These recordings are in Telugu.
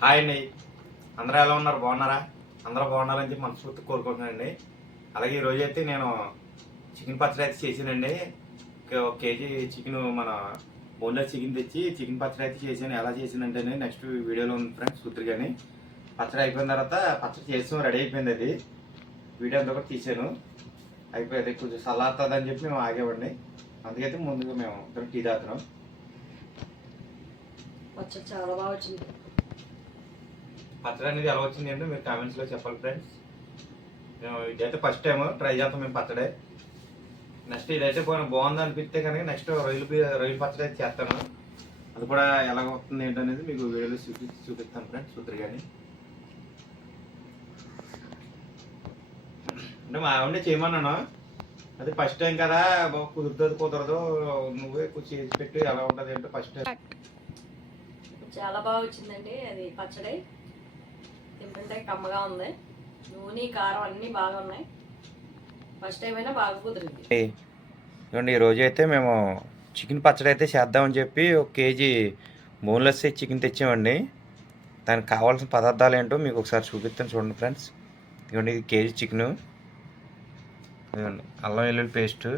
హాయ్ అండి, అందరూ ఎలా ఉన్నారు? బాగున్నారా? అందరూ బాగున్నారని చెప్పి మనస్ఫూర్తి కోరుకుంటున్నానండి. అలాగే ఈరోజు అయితే నేను చికెన్ పచ్చడి అయితే చేసానండి. ఒక కేజీ చికెన్, మన బోన్లెస్ చికెన్ తెచ్చి చికెన్ పచ్చడి అయితే చేశాను. ఎలా చేసానంటే నెక్స్ట్ వీడియోలో ఉంది ఫ్రెండ్స్, చూద్దరు. కానీ పచ్చడి అయిపోయిన తర్వాత పచ్చడి చేసాం, రెడీ అయిపోయింది. అది వీడియో అంతా కూడా తీసాను. అయిపోయింది, కొంచెం చల్లారుతుంది అని చెప్పి మేము ఆగేవాడిని. అందుకైతే ముందుగా మేము ఇద్దరు టీ తాగుతున్నాం. పచ్చడి చాలా బాగా వచ్చింది. పచ్చడి అనేది ఎలా వచ్చింది అంటే మీరు కామెంట్స్లో చెప్పాలి ఫ్రెండ్స్. మేము ఇదైతే ఫస్ట్ టైం ట్రై చేస్తాం మేము పచ్చడి. నెక్స్ట్ ఇదైతే కొంచెం బాగుంది అనిపిస్తే కనుక నెక్స్ట్ రొయ్యలు పచ్చడి అయితే చేస్తాను. అది కూడా ఎలా వస్తుంది ఏంటనేది మీకు వీడియోలో చూపిస్తాను ఫ్రెండ్స్, చూద్దరు. కానీ అంటే మా ఆవిడే చేయమన్నాను. అది ఫస్ట్ టైం కదా, కుదరదు నువ్వే కొంచెం చేసి పెట్టి ఎలా ఉంటుంది అంటే ఫస్ట్ టైం. చాలా బాగా వచ్చిందండి అది పచ్చడి. తింటుంటే కమ్మగా ఉంది, నూనె కారం అన్నీ బాగా ఉన్నాయి. ఫస్ట్ టైం అయినా బాగా కుదిరింది. ఇవ్వండి, ఈరోజు అయితే మేము చికెన్ పచ్చడి అయితే చేద్దామని చెప్పి ఒక కేజీ బోన్లెస్ చికెన్ తెచ్చామండి. దానికి కావాల్సిన పదార్థాలు ఏంటో మీకు ఒకసారి చూపిస్తాను చూడండి ఫ్రెండ్స్. ఇవ్వండి, ఇది కేజీ చికెను. ఇవ్వండి, అల్లం వెల్లుల్లి పేస్టు,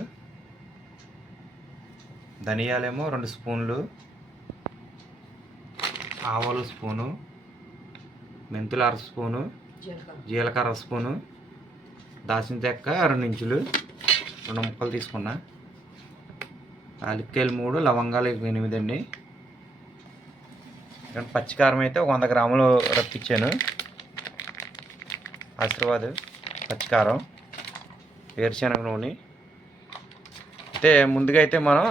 ధనియాలేమో 2 స్పూన్లు, ఆవాలు స్పూను, మెంతులు 1/2 స్పూను, జీలకర్ర 1 స్పూను, దాల్చిన చెక్క 2 ఇంచులు 2 ముక్కలు తీసుకున్నా, యాలక్కాయలు 3, లవంగాలు 8 అండి. పచ్చికారం అయితే 100 గ్రాములు రప్పించాను. ఆశీర్వాద్ పచ్చికారం, వేరుశనగ నూనె. అయితే ముందుగా అయితే మనం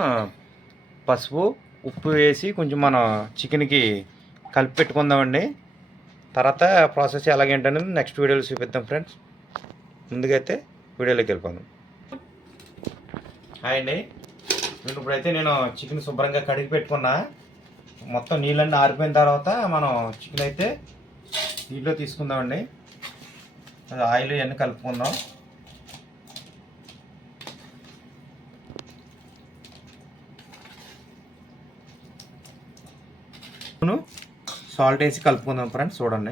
పసుపు ఉప్పు వేసి కొంచెం మనం చికెన్కి కలిపి పెట్టుకుందామండి. తర్వాత ప్రాసెస్ ఎలాగేంటనేది నెక్స్ట్ వీడియోలో చూపిద్దాం ఫ్రెండ్స్. ముందుగా అయితే వీడియోలోకి వెళ్ళిపోదాం. హాయ్ అండి, ఇప్పుడైతే నేను చికెన్ శుభ్రంగా కడిగి పెట్టుకున్నా. మొత్తం నీళ్ళన్నీ ఆరిపోయిన తర్వాత మనం చికెన్ అయితే నీళ్ళలో తీసుకుందామండి. ఆయిల్ ఇవన్నీ కలుపుకుందాం. సాల్ట్ వేసి కలుపుకుందాం ఫ్రెండ్స్, చూడండి.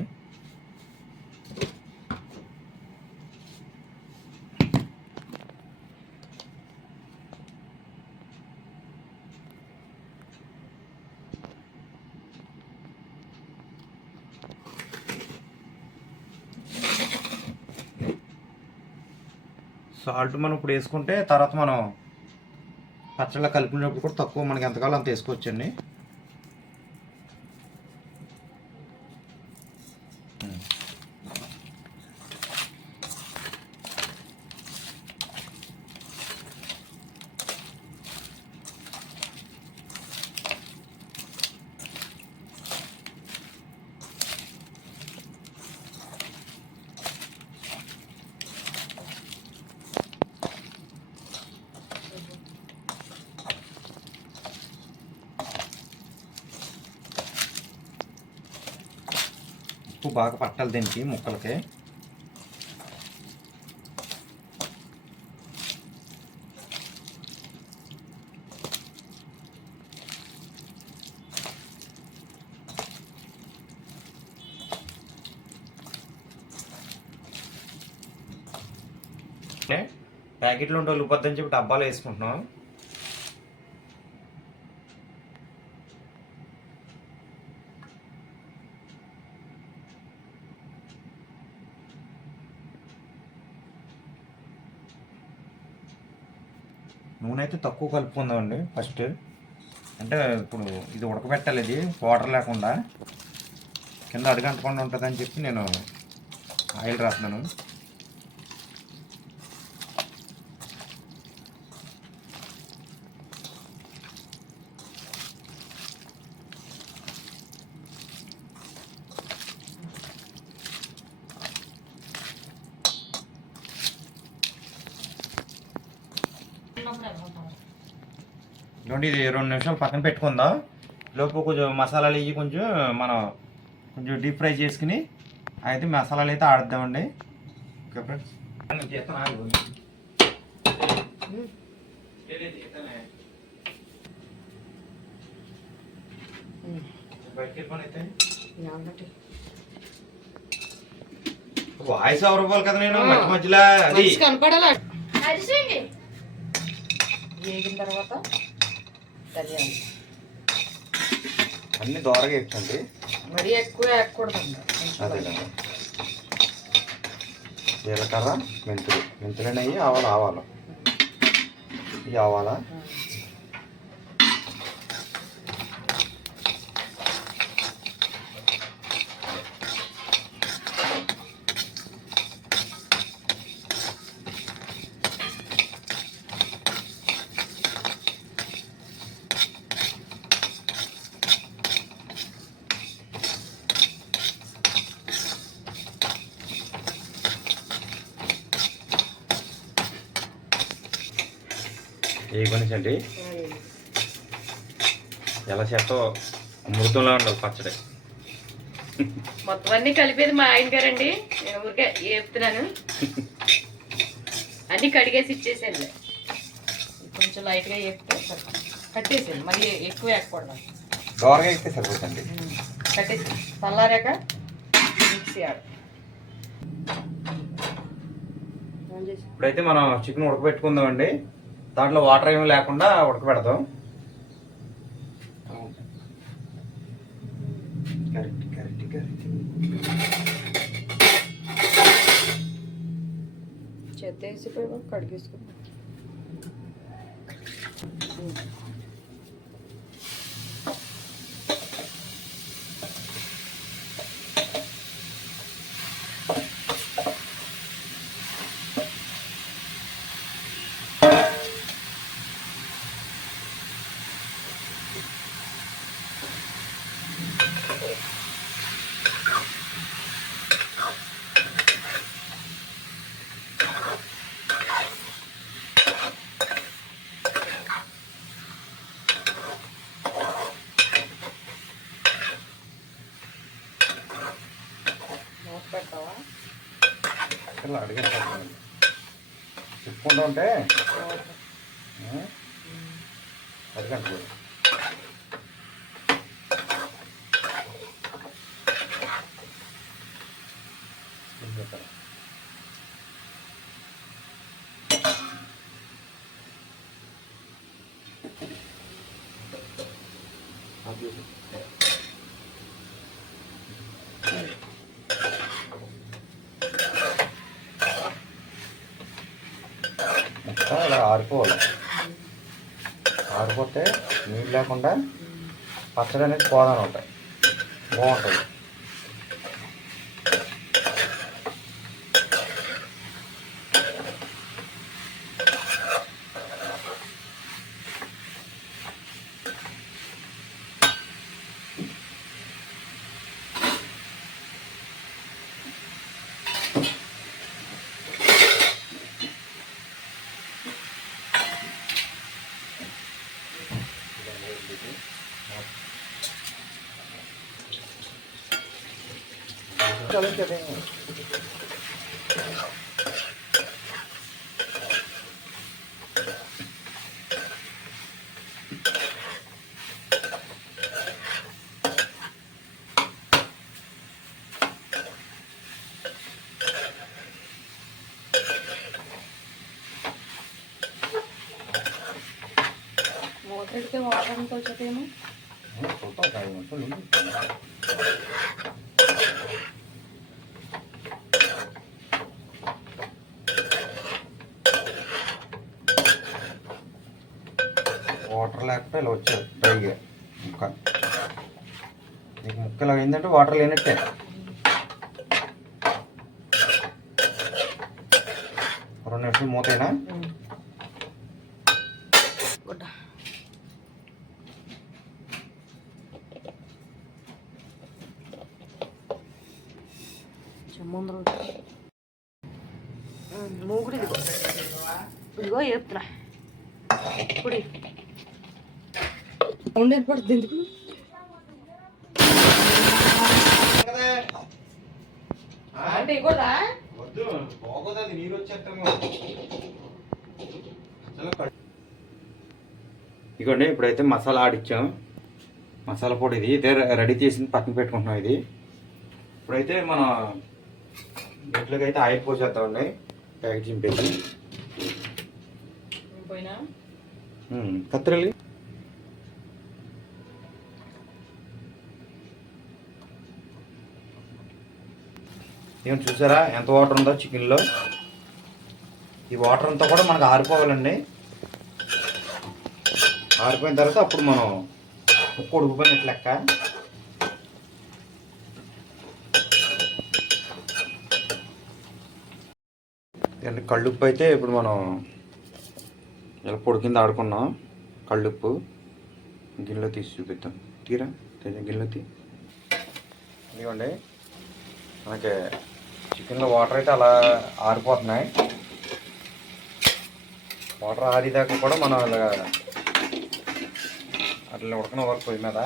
సాల్ట్ మనం ఇప్పుడు వేసుకుంటే తర్వాత మనం పచ్చళ్ళ కలిపినప్పుడు కూడా తక్కువ, మనకి ఎంతకాలం అంత వేసుకోవచ్చండి. ఉప్పు బాగా పట్టాలి దీనికి, ముక్కలకి. ప్యాకెట్లో ఉంటే ఉల్లిపోద్దని చెప్పి డబ్బాలు వేసుకుంటున్నాం. నూనె అయితే తక్కువ కలుపుకుందామండి ఫస్ట్. అంటే ఇప్పుడు ఇది ఉడకబెట్టాలి, ఇది వాటర్ లేకుండా కింద అడుగంటకుండా ఉంటుందని చెప్పి నేను ఆయిల్ రాస్తున్నాను. ఇవ్వండి, ఇది 2 నిమిషాలు పక్కన పెట్టుకుందాం. లోపు కొంచెం మసాలాలు ఇవి కొంచెం మనం కొంచెం డీప్ ఫ్రై చేసుకుని అయితే మసాలాలు అయితే ఆడద్దామండి. ఓకే ఫ్రెండ్స్, బయటికి వెళ్ళిపోయి అయితే ఏమన్నట్టు వాయిస్ ఎవరు ఇవ్వాలి కదా నేను మధ్య మధ్యలో అది కనపడాలి. వేగిన తర్వాత ధనియాలు అన్ని దోరగా ఎక్కండి, మరీ ఎక్కువ వేయకూడదండి. అదేనండి. జీలకర్ర, మెంతులు, మెంతులనేవి ఆవాలు ఇవి ఆవాలా. ఏ కొనిసండి ఎలా చేతో అమృతంలో ఉండాలి పచ్చడి. మొత్తం అన్ని కలిపేది మా ఆయన గారండి. నేను ఊరికే వేపుతున్నాను. అన్ని కడిగేసి ఇచ్చేసాను. కొంచెం లైట్గా వేపితే కట్టేసాను. మరి ఎక్కువ వేయకూడదు. దోరగా ఎక్కితే సరిపోతుంది. కట్టేసి చల్లారాక మిక్సీ ఆడ. ఇప్పుడైతే మనం చికెన్ ఉడకబెట్టుకుందామండి. దాంట్లో వాటర్ ఏమీ లేకుండా ఉడకబెడదాం. చెత్త వేసిపోయి కడిగేసుకుందాం. పెడతావా? అడిగేస్తాను చెప్పుకుంటూ ఉంటే అడిగంటలేదు. అలా ఆరిపోవాలి. ఆరిపోతే నీళ్ళు లేకుండా పచ్చడి అనేది పోదాని ఉంటాయి, బాగుంటుంది. चलो चलेंगे। मोटर के वाटर तो चलते हैं छोटा का है मतलब వాటర్ లేకపోతే ఇలా వచ్చారు డ్రైగా ముక్క. నీకు ముక్కలు అయిందంటే వాటర్ లేనట్టే. రెండు నిమిషాలు మూతైనా మూగుడు ఇదిగో చెప్తున్నా ఇప్పుడు ఉండేది పడుతుంది ఎందుకు అంటే ఇవ్వదా నీరు వచ్చేస్తాము. ఇదిగోండి ఇప్పుడైతే మసాలా ఆడిచ్చాం. మసాలా పొడి ఇది ఇదే రెడీ చేసింది పక్కన పెట్టుకుంటున్నాం. ఇది ఇప్పుడైతే మన ఇంట్లోకి అయితే ఆయిల్ పోసేద్దామండి. ప్యాకెట్ చింపేసి పోయినా కత్తిరలి ఏమో చూసారా ఎంత వాటర్ ఉందో చికెన్లో. ఈ వాటర్ అంతా కూడా మనకు ఆరిపోవాలండి. ఆరిపోయిన తర్వాత అప్పుడు మనం ఉప్పు ఉడికిపోయినట్టు లెక్క. కళ్ళుప్పు అయితే ఇప్పుడు మనం ఇలా పొడి కింద ఆడుకున్నాం. కళ్ళుప్పు గిన్నెలో తీసి చూపిద్దాం. తీరా గిన్నెలో ఇదిగోండి మనకి చికెన్లో వాటర్ అయితే అలా ఆరిపోతున్నాయి. వాటర్ ఆరిదాకా కూడా మనం అలా అట్లా ఉడకన వరకు పొయ్యి మీద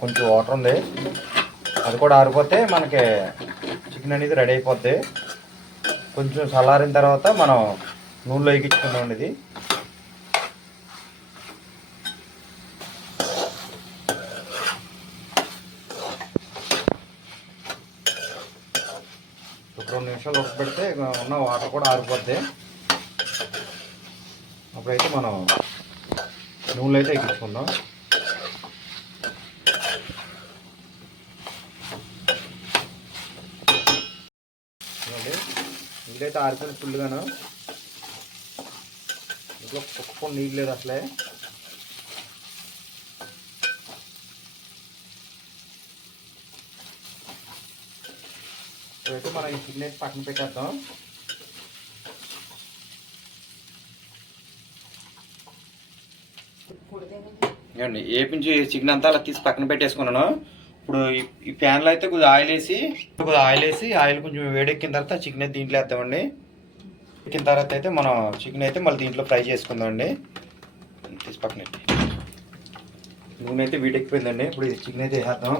కొంచెం వాటర్ ఉంది, అది కూడా ఆరిపోతే మనకి చికెన్ అనేది రెడీ అయిపోద్ది. కొంచెం చల్లారిన తర్వాత మనం నూనెలో ఎక్కించుకుందాం. ఇది ఒక 2 నిమిషాలు ఉడకబెడితే ఉన్న వాటర్ కూడా ఆరిపోద్ది. అప్పుడైతే మనం నూనెలో అయితే ఎక్కించుకుందాం. నీళ్ళైతే ఆరిపోయిన ఫుల్గాను. ఇంట్లో ఒక్క నీళ్ళు లేదు అసలే. ఇప్పుడైతే మనం ఈ చికెన్ అయితే పక్కన పెట్టేద్దాం. ఇవ్వండి ఏపించి చికెన్ అంతా అలా తీసి పక్కన పెట్టేసుకున్నాను. ఇప్పుడు ఈ ప్యాన్లో అయితే కొద్దిగా ఆయిల్ వేసి ఆయిల్ కొంచెం వేడెక్కిన తర్వాత చికెన్ అయితే దీంట్లో వేద్దామండి. ఎక్కిన తర్వాత అయితే మనం చికెన్ అయితే మళ్ళీ దీంట్లో ఫ్రై చేసుకుందామండి. తీసి పక్కన నూనె అయితే వేడెక్కిపోయిందండి. ఇప్పుడు ఈ చికెన్ అయితే వేసేద్దాం.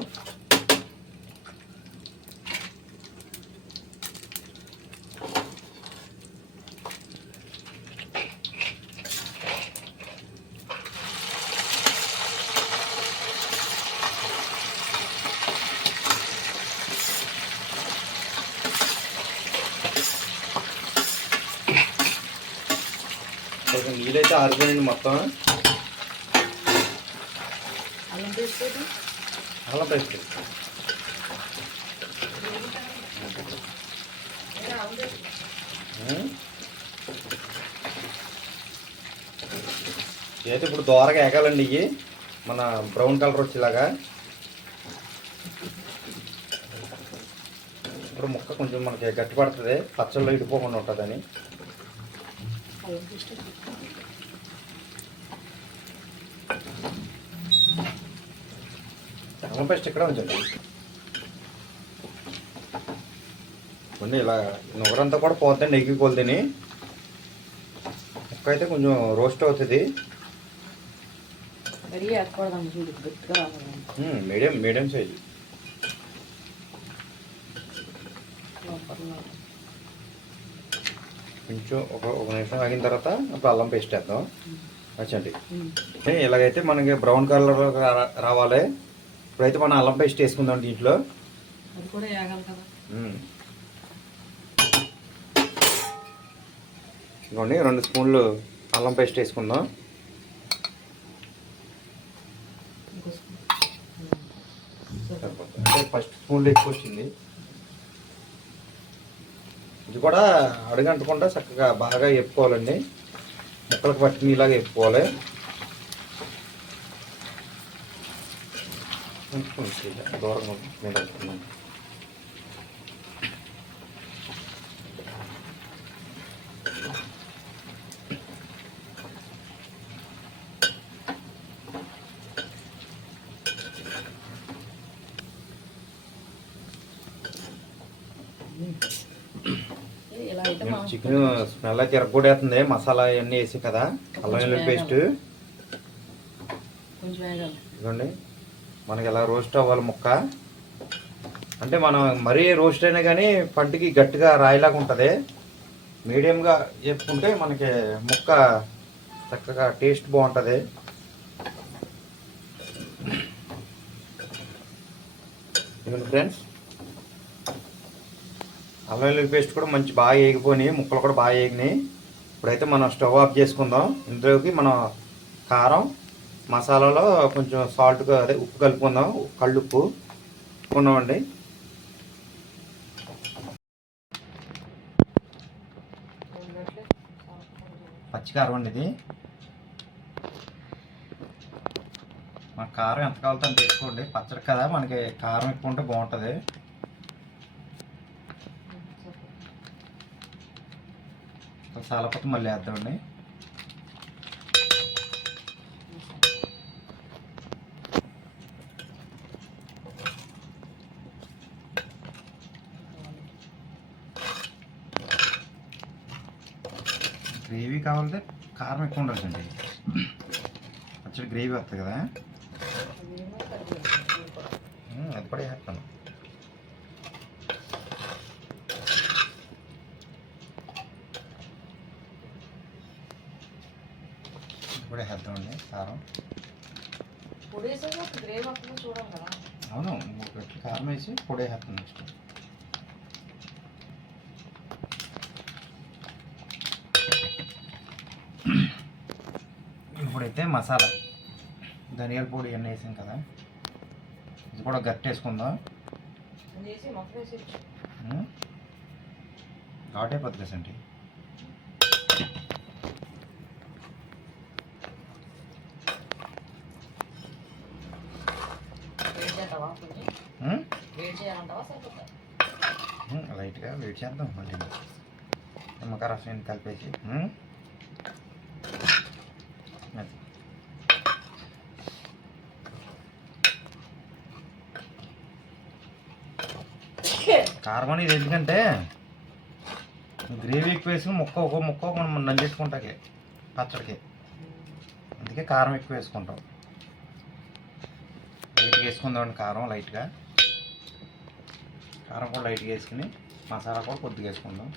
నీళ్ళైతే ఆరిపోయింది మొత్తం. అల్లం పేస్ట్ అయితే ఇప్పుడు దోరగా ఎగాలండి. ఇవి మన బ్రౌన్ కలర్ వచ్చేలాగా. ఇప్పుడు ముక్క కొంచెం మనకి గట్టి పడుతుంది, పచ్చళ్ళు ఇడిపోకుండా ఉంటుందని. అల్లం పేస్ట్ ఇక్కడ ఉంచండి. కొన్ని ఇలా నువ్వరంతా కూడా పోతుంది ఎగ్గి కొలితేని. ముక్క అయితే కొంచెం రోస్ట్ అవుతుంది. Medium size. కొంచెం ఒక నిమిషం ఆగిన తర్వాత అప్పుడు అల్లం పేస్ట్ వేద్దాం. వచ్చండి ఇలాగైతే మనకి బ్రౌన్ కలర్ రావాలి. ఇప్పుడైతే మనం అల్లం పేస్ట్ వేసుకుందాం దీంట్లో. ఇదిగోండి 2 స్పూన్లు అల్లం పేస్ట్ వేసుకుందాం. అంటే ఫస్ట్ స్పూన్లో ఎక్కువ వచ్చింది. ఇది కూడా అడుగంటకుండా చక్కగా బాగా వేపుకోవాలండి. ముక్కలకు పట్టినలాగా వేపుకోవాలి. దూరంగా మీద చికెన్ స్మెల్ అయితే ఎరగొడేస్తుంది. మసాలా ఇవన్నీ వేసి కదా, అల్లం వెల్లుల్లి పేస్ట్. ఇదిగోండి మనకి ఎలా రోస్ట్ అవ్వాలి ముక్క. అంటే మనం మరీ రోస్ట్ అయినా కానీ పంటికి గట్టిగా రాయిలాగా ఉంటుంది. మీడియంగా చెప్పుకుంటే మనకి ముక్క చక్కగా టేస్ట్ బాగుంటుంది. ఇదిగోండి ఫ్రెండ్స్, అల్లం వెల్లుల్లి పేస్ట్ కూడా మంచి బాగా వేగిపోయినాయి, ముక్కలు కూడా బాగా వేగినాయి. ఇప్పుడైతే మనం స్టవ్ ఆఫ్ చేసుకుందాం. ఇందులోకి మనం కారం, మసాలాలో కొంచెం సాల్ట్గా అదే ఉప్పు కలుపుకుందాం. కళ్ళుప్పు కలుపుకున్నామండి. పచ్చికారం అండి ఇది. మన కారం ఎంత కావాలో అంత వేసుకోండి. పచ్చడి కదా, మనకి కారం ఎక్కువ ఉంటే బాగుంటుంది. సాలపత్తి మళ్ళీ వేద్దామండి. గ్రేవీ కావాలంటే కారం ఎక్కువ ఉండాలండి. పచ్చడి గ్రేవీ వస్తుంది కదా, అది కూడా వేస్తాను. కూడా వేద్దామండి కారం. అవును, గట్టి కారం వేసి పొడి వేస్తాను నెక్స్ట్. ఇప్పుడైతే మసాలా ధనియాల పొడి ఇవన్నీ వేసాం కదా, ఇది కూడా గట్టి వేసుకుందాం. ఘాట్ అయిపోతుంది కదండి. లైట్గా వేడి చేద్దాం. మళ్ళీ నిమ్మకాయ రసం కలిపేసి కారం అనేది ఎందుకంటే గ్రేవీ ఎక్కువ వేసుకుని ఒక్కొక్క ముక్క మనం నంజెట్టుకుంటాకి పచ్చడికి, అందుకే కారం ఎక్కువ వేసుకుంటాం. లైట్గా వేసుకుందామండి కారం, లైట్గా కారం కూడా లైట్గా వేసుకుని మసాలా కూడా కొద్దిగా వేసుకుందాం.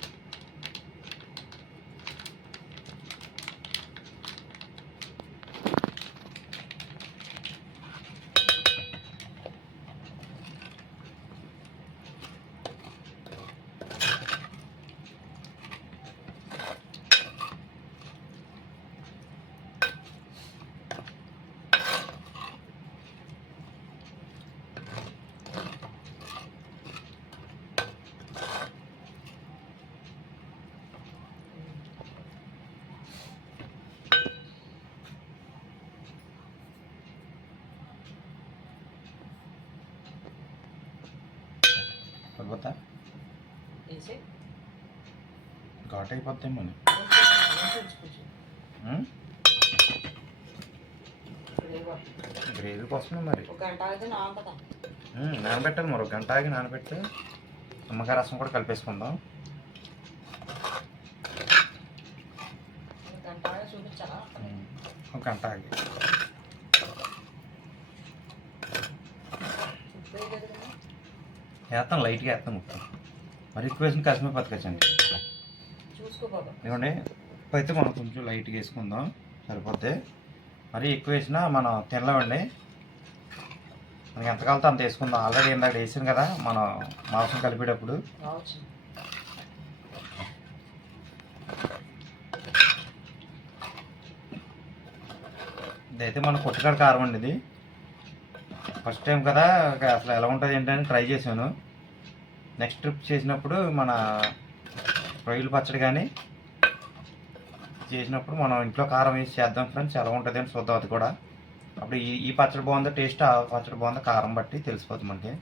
పడిపోతా ఘాట్ అయిపోతాయి మన గ్రేవీ కోసమే మరి నానబెట్టాలి. మరి ఒక గంట ఆగి నానబెట్టి నిమ్మకాయ రసం కూడా కలిపేసుకుందాం. ఒక గంట ఆగి వేస్తాం, లైట్గా వేస్తాం ఉప్పు. మరి ఎక్కువ వేసుకుని కలిసిమే బతకచ్చండి. ఇవ్వండి, ఉప్పు అయితే మనం కొంచెం లైట్గా వేసుకుందాం, సరిపోద్ది. మరి ఎక్కువ వేసినా మనం తినలేమండి. మనకి ఎంత కావాలో అంత వేసుకుందాం. ఆల్రెడీ ఇందాక వేసాం కదా మనం మాంసం కలిపేటప్పుడు. ఇదైతే మన కొట్టుకాడ కారం అండి. ఇది ఫస్ట్ టైం కదా, అసలు ఎలా ఉంటుంది ఏంటని ట్రై చేశాను. నెక్స్ట్ ట్రిప్ చేసినప్పుడు మన రొయ్యలు పచ్చడి కానీ చేసినప్పుడు మనం ఇంట్లో కారం వేసి చేద్దాం ఫ్రెండ్స్. ఎలా ఉంటుంది అని చూద్దాం. అది కూడా అప్పుడు ఈ పచ్చడి బాగుందో టేస్ట్, ఆ పచ్చడి బాగుందో కారం బట్టి తెలిసిపోతుంది మనకి.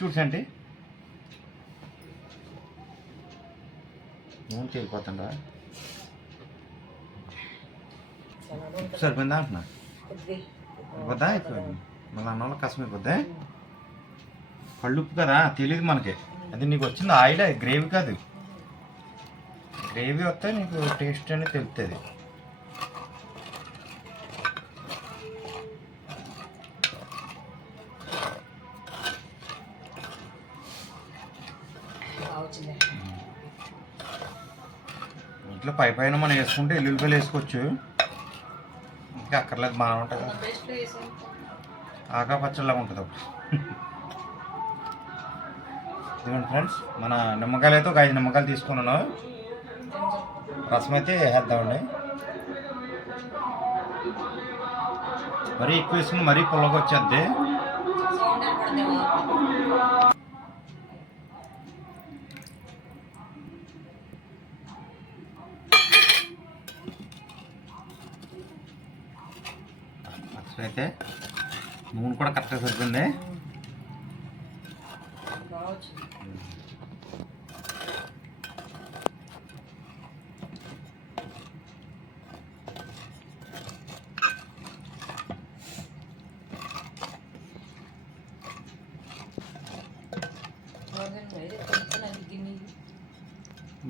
చూసండి నూనె తేలిపోతుందా, సరిపోయిందా అంటున్నా. అయిపోద్దా? అయిపోయింది. మళ్ళీ అన్నంలో కసం అయిపోద్దా. కళ్ళుప్పు కదా తెలియదు మనకి. అది నీకు వచ్చింది ఆయిల్, గ్రేవీ కాదు. గ్రేవీ వస్తే నీకు టేస్ట్ అనేది తెలుస్తుంది. ఇట్లా పై పైన మనం వేసుకుంటే ఎల్లుల్లిపాయలు వేసుకోవచ్చు. ఇంకా అక్కర్లేదు, బాగా ఉంటుంది కదా. పేస్ట్ వేసి ఆకా పచ్చడిలాగా ఉంటుంది ఒకటి. ఇదిగోండి ఫ్రెండ్స్, మన నిమ్మకాయలు అయితే ఒక 5 నిమ్మకాయలు తీసుకున్నాను. రసం అయితే వేద్దామండి. మరీ ఎక్కువ వేసుకుని మరీ పుల్లగా వచ్చేద్ది. సౌండ్ వినపడదేమో. పచ్చడి అయితే నూనె కూడా కరెక్ట్గా సరిపోయింది. బాగా వచ్చింది.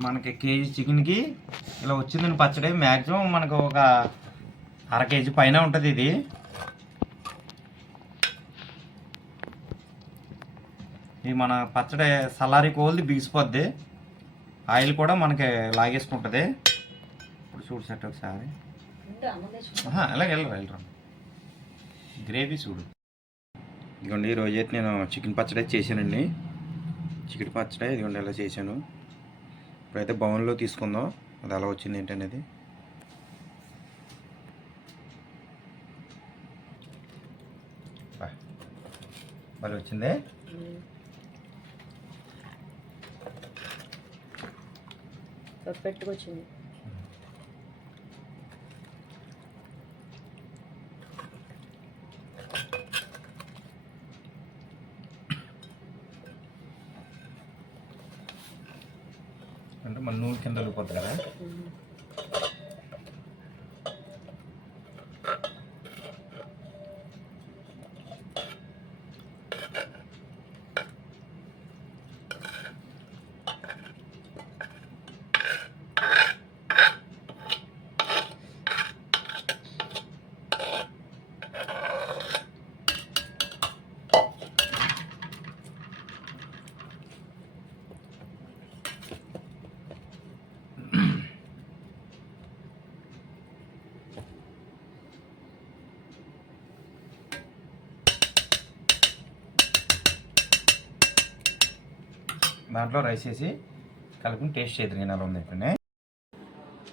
మనకి కేజీ చికెన్కి ఇలా వచ్చిందని పచ్చడి మ్యాక్సిమం మనకు ఒక అర కేజీ పైన ఉంటుంది. ఇది మన పచ్చడి సలారీ కోల్ది బిగిసిపోద్ది, ఆయిల్ కూడా మనకి లాగేసుకుంటుంది. ఇప్పుడు చూడు సెట్ ఒకసారి, అలాగే వెళ్ళరా గ్రేవీ చూడు. ఇదిగోండి ఈరోజు అయితే నేను చికెన్ పచ్చడి అయితే చేశానండి. చికెన్ పచ్చడి ఇదిగోండి ఎలా చేశాను. ఇప్పుడైతే బౌన్లో తీసుకుందాం, అది ఎలా వచ్చింది ఏంటనేది. మరి వచ్చింది. పర్ఫెక్ట్గా వచ్చింది. అంటే మన నూనె కింద వెళ్ళిపోతుంది కదా. దాంట్లో రైస్ వేసి కలుపుని టేస్ట్ చేద్దాం నేను ఎలా ఉంది చెప్పండి.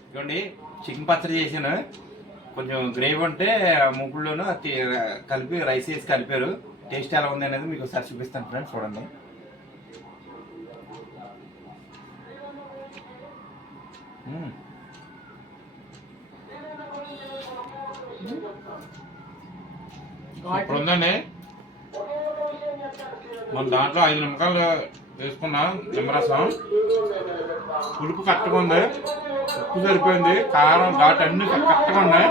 ఇదిగోండి చికెన్ పచ్చడి చేశాను. కొంచెం గ్రేవీ ఉంటే ముగ్గుల్లోనూ కలిపి రైస్ వేసి కలిపారు. టేస్ట్ ఎలా ఉంది అనేది మీకు ఒకసారి చూపిస్తాను ఫ్రెండ్స్, చూడండి. ఇప్పుడు ఉందండి. మన దాంట్లో 5 నిమ్మకాయలు వేసుకున్నాం, నిమ్మరసం. పులుపు కరెక్ట్గా ఉంది, ఉప్పు సరిపోయింది, కారం ఘాటు అన్ని కరెక్ట్గా ఉన్నాయి.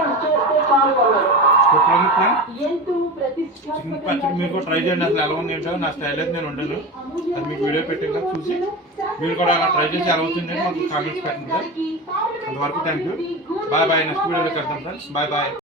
చికెన్ పచ్చడి మీరు కూడా ట్రై చేయండి. అసలు ఎలా ఉంది ఏంటో నా స్టైల్ అయితే నేను వండాను, అది మీకు వీడియో పెట్టాక చూసి మీరు కూడా అలా ట్రై చేసి ఎలా వచ్చింది మాకు కామెంట్స్ పెట్టండి. అంతవరకు thank you, bye bye. Next వీడియోలో కలుద్దాం ఫ్రెండ్స్, బాయ్ బాయ్.